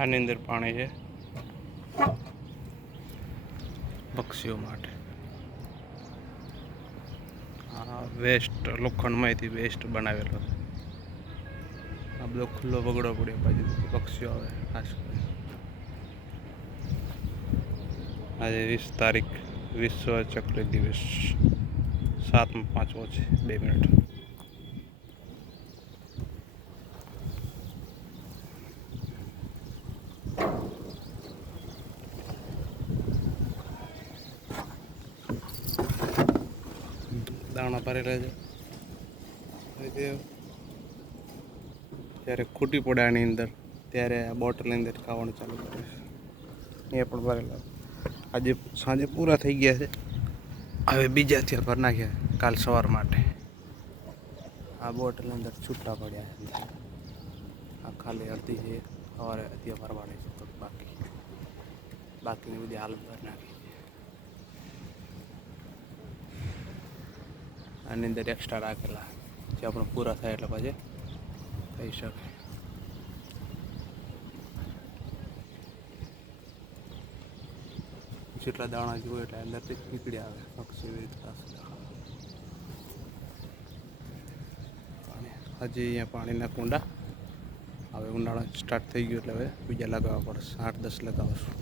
આની અંદર પાણી છે પક્ષીઓ માટે. આ વેસ્ટ લોખંડમાંથી વેસ્ટ બનાવેલો છે. આ બધો ખુલ્લો બગડો પડ્યો બાજુ પક્ષીઓ આવે ખાસ કરીને. આજે 20 તારીખ વિશ્વ ચકલી દિવસ. 7:05 છે 2 મિનિટ. દાણા ભરેલા છે. જ્યારે ખૂટી પડે આની અંદર ત્યારે આ બોટલની અંદર ખાવાનું ચાલુ કરે છે. એ પણ ભરેલા. આજે સાંજે પૂરા થઈ ગયા છે. હવે બીજા થયા ભર નાખ્યા કાલ સવાર માટે. આ બોટલની અંદર છૂટા પડ્યા છે. આ ખાલી અડધી છે. સવારે અત્યારે ભરવાની છે તો બાકીની બધી હાલ ભર નાખી છે. આની અંદર એક્સ્ટ્રા રાખેલા જે આપણે પૂરા થાય એટલે પછી થઈ શકે. જેટલા દાણા જોઈએ એટલે અંદરથી નીકળી આવે પક્ષી એવી રીતે. હજી અહીંયા પાણીના કુંડા. હવે ઉનાળો સ્ટાર્ટ થઈ ગયો એટલે હવે બીજા લગાવવા પડશે. 8-10 લગાવશું.